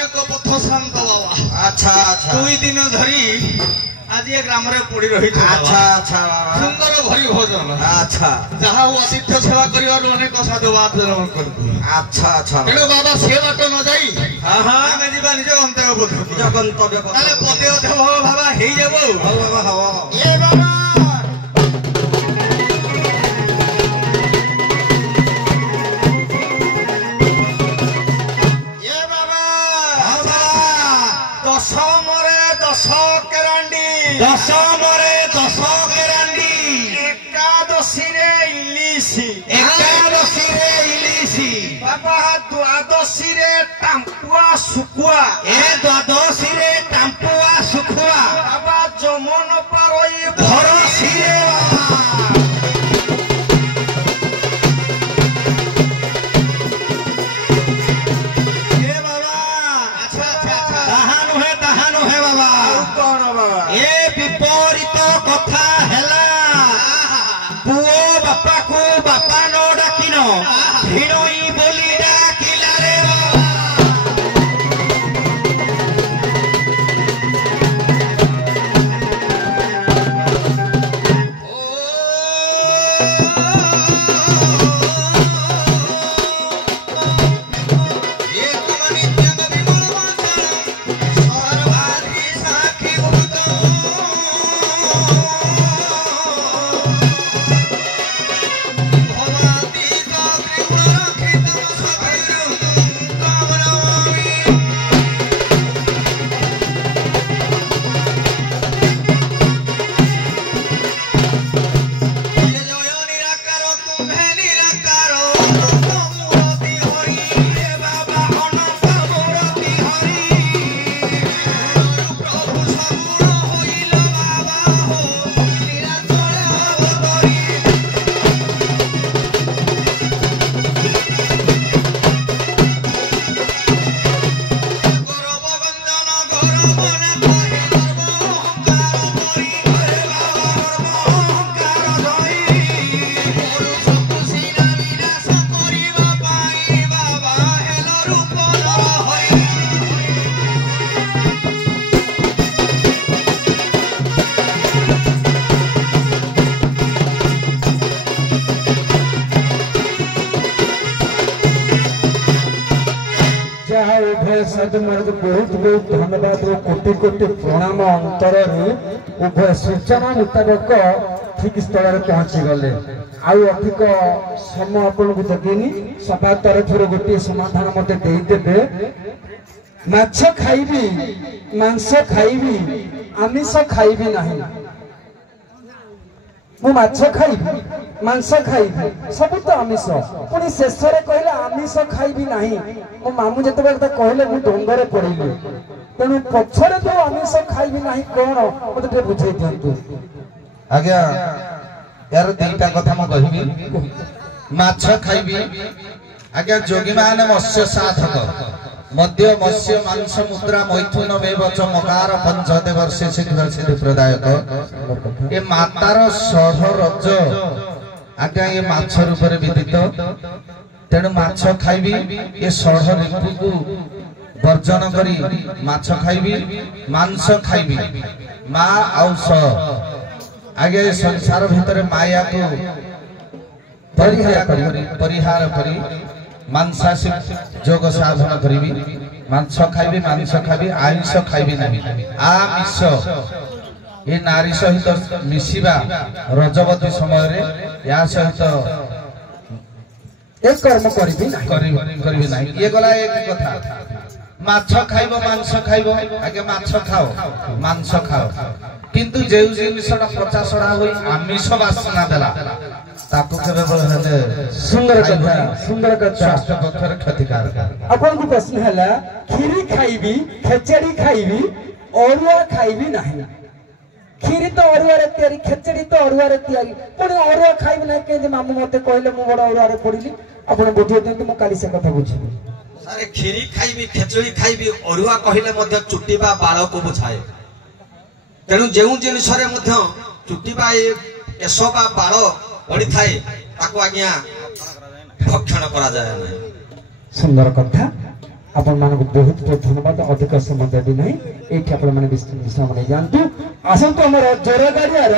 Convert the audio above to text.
अनेक पथ शांत बाबा। अच्छा अच्छा 2 दिन धरी आज ये ग्राम रे पड़ी रही। अच्छा अच्छा सुंदर भरी भोजन। अच्छा जहाँ आतिथ्य सेवा कर अनेक साधुवाद ग्रहण कर। अच्छा अच्छा तेणु बाबा से बाट न जाई हाँ हाँ आम जा निज गंतव्य बोध निज गंतव्य पदे अधे बाबा हो जाब। हव बाबा हव ये बाबा दशमरे 10 केरांडी एकादशी रे इलिसी बाबा द्वादशी रे टांपुआ सुकुआ द्वादशी रे टांपुआ सुखुआ बाबा जमन पारई भरसी रे विपरीत कथा हेला पुओ बापा को बापा न डाकिन भिणई बोली डाकिला रे मर्द बहुत बहुत धन्यवाद और कोटि कोटि प्रणाम अंतर उभय सूचना मुताबक ठीक स्थल पहुंची गले अधिक समय आपन को जगेनी सभा तरफ गोटे समाधान मत देदेवे माछ खाइबी मांस खाइबी आमिष खाइबी नहीं मु माछ खाइबी मांस खाइबी सब तो आमिष पुणी शेष कहले आमिष खाइबी नहीं मो मामू जिते कहले मु द्वंद्वे पड़िली तेणु पछरे जो आमिष खाइबी नहीं कौन मत बुझे दिंतु आज्ञा यार 2टा कथा मु कहबी माछ खाइबी आज्ञा जोगी माने मत्स्य साधक मध्य मत्स्य मांस मुद्रा मैथुन बेवच मकार पंचदेव वर्षे शीघ्र सिद्धि प्रदायक ए मातार सह रज आज्ञा ये माछ रूप विदित तेणु माछ खाइबी ये सह ऋतु को वर्जन करी माछ खाइबी मांस खाइबी मा औष आगे संसार भितर माया को परिहार करी मांसाशी जोग साधन करी मांस खाइबी मांस खाइबी आमिष खाइबी नहीं आमिष ये नारी सहित मिसिबा रजवती समय रे या सहित एक कर्म करिबी नहीं ये गला एक कथा माछ खाइबो मांस खाइबो आगे माछ खाओ मांस खाओ किंतु जे जिनिसटा पचासड़ा होई आमिष वासना देला ताको केबे बोले सुंदर कथा स्वास्थ्य पक्षर क्षतिकारक अपन को प्रश्न हैला खीरी खाइबी खेचड़ी खाइबी अरुआ खाइबी नहीं खीरी तो अरुआ रे तयारी खेचड़ी तो अरुआ रे तयारी पुणी अरुआ खाइबी नहीं के मामू मते कहले मु बड़ अरुआ रे पड़िली अपन बुझे देंतु मु काली से कथा बुझिबी सारे खीरी खाइबी खेचड़ी खाइबी अरुआ कहिले मध्य चुट्टी बा बाळ को बुझाए तेणु जेउ जिनिस रे मध्य चुट्टी बा केश बा बाळ पड़ी थाए ताको आज्ञा भक्षण करा जाय नहीं सुंदर कथा आपण मानक बहुत बहुत धन्यवाद अधिक समय देवी नहीं ये विश्राम नहीं जानतु आसतु आम जोर गाड़ियार